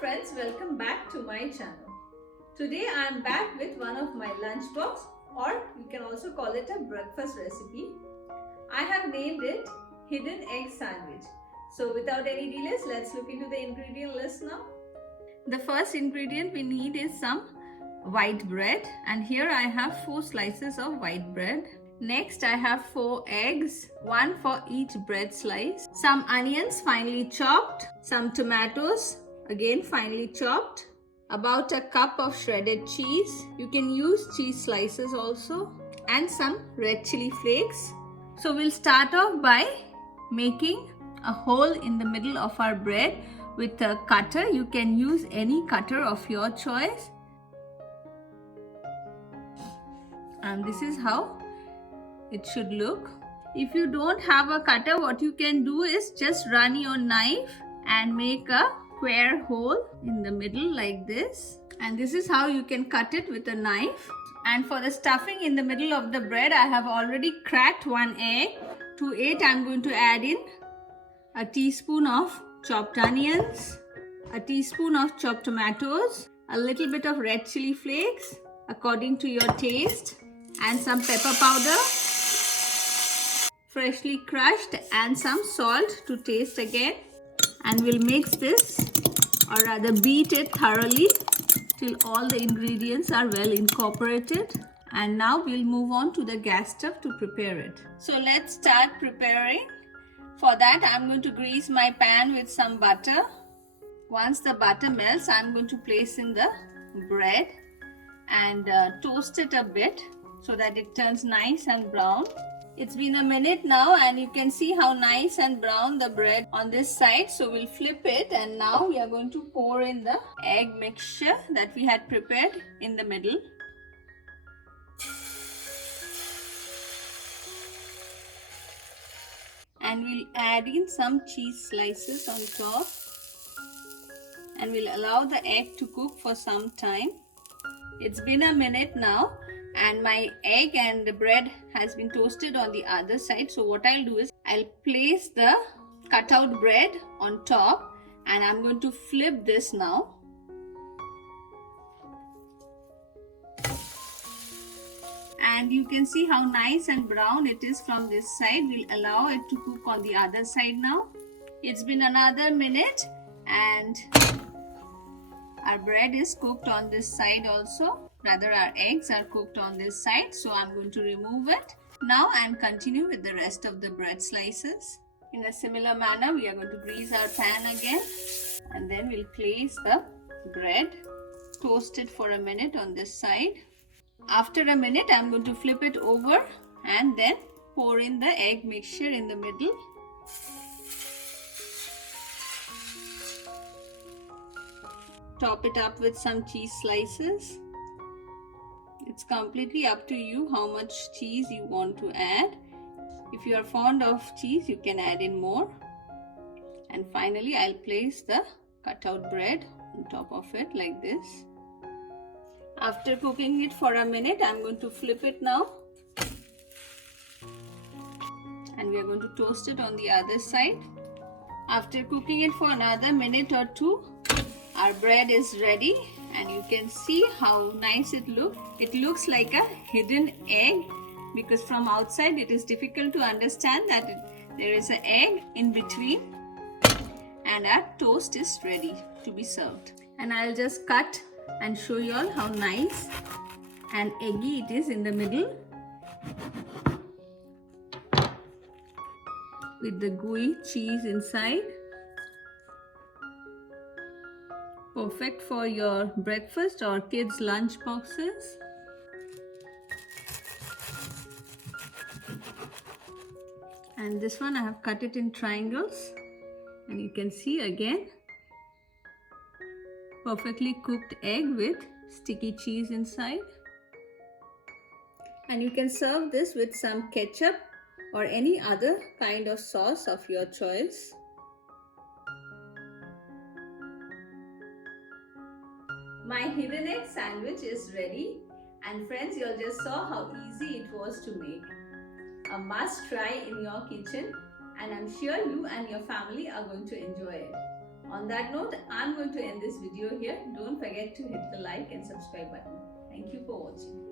friends, welcome back to my channel. Today I am back with one of my lunchbox, or you can also call it a breakfast recipe. I have named it Hidden Egg Sandwich. So without any delays, let's look into the ingredient list now. The first ingredient we need is some white bread, and here I have 4 slices of white bread. Next I have 4 eggs, 1 for each bread slice, some onions finely chopped, some tomatoes again finely chopped, about a cup of shredded cheese. You can use cheese slices also, and some red chili flakes. So we'll start off by making a hole in the middle of our bread with a cutter. You can use any cutter of your choice. And this is how it should look. If you don't have a cutter, what you can do is just run your knife and make a square hole in the middle like this. And this is how you can cut it with a knife. And for the stuffing in the middle of the bread, I have already cracked 1 egg. To it, I'm going to add in a teaspoon of chopped onions, a teaspoon of chopped tomatoes, a little bit of red chili flakes according to your taste, and some pepper powder, freshly crushed, and some salt to taste again. And we'll mix this, or rather beat it thoroughly till all the ingredients are well incorporated. And now we'll move on to the gas stove to prepare it. So let's start preparing. For that, I'm going to grease my pan with some butter. Once the butter melts, I'm going to place in the bread and toast it a bit so that it turns nice and brown. It's been a minute now, and you can see how nice and brown the bread on this side. So we'll flip it, and now we are going to pour in the egg mixture that we had prepared in the middle. And we'll add in some cheese slices on top, and we'll allow the egg to cook for some time. It's been a minute now, and my egg and the bread has been toasted on the other side. So what I'll do is I'll place the cutout bread on top, and I'm going to flip this now. And you can see how nice and brown it is from this side. We'll allow it to cook on the other side now. It's been another minute, and our bread is cooked on this side also. Rather, our eggs are cooked on this side. So I'm going to remove it now and continue with the rest of the bread slices. In a similar manner, we are going to grease our pan again, and then we'll place the bread, toast it for a minute on this side. After a minute, I'm going to flip it over and then pour in the egg mixture in the middle. Top it up with some cheese slices. It's completely up to you how much cheese you want to add. If you are fond of cheese, you can add in more. And finally, I'll place the cutout bread on top of it like this. After cooking it for a minute, I'm going to flip it now. And we are going to toast it on the other side. After cooking it for another minute or two, our bread is ready, and you can see how nice it looks. It looks like a hidden egg, because from outside it is difficult to understand that there is an egg in between. And our toast is ready to be served. And I'll just cut and show you all how nice and eggy it is in the middle, with the gooey cheese inside. Perfect for your breakfast or kids' lunch boxes. And this one I have cut it in triangles, and you can see again perfectly cooked egg with sticky cheese inside. And you can serve this with some ketchup or any other kind of sauce of your choice. My hidden egg sandwich is ready, and friends, you all just saw how easy it was to make. A must try in your kitchen, and I'm sure you and your family are going to enjoy it. On that note, I'm going to end this video here. Don't forget to hit the like and subscribe button. Thank you for watching.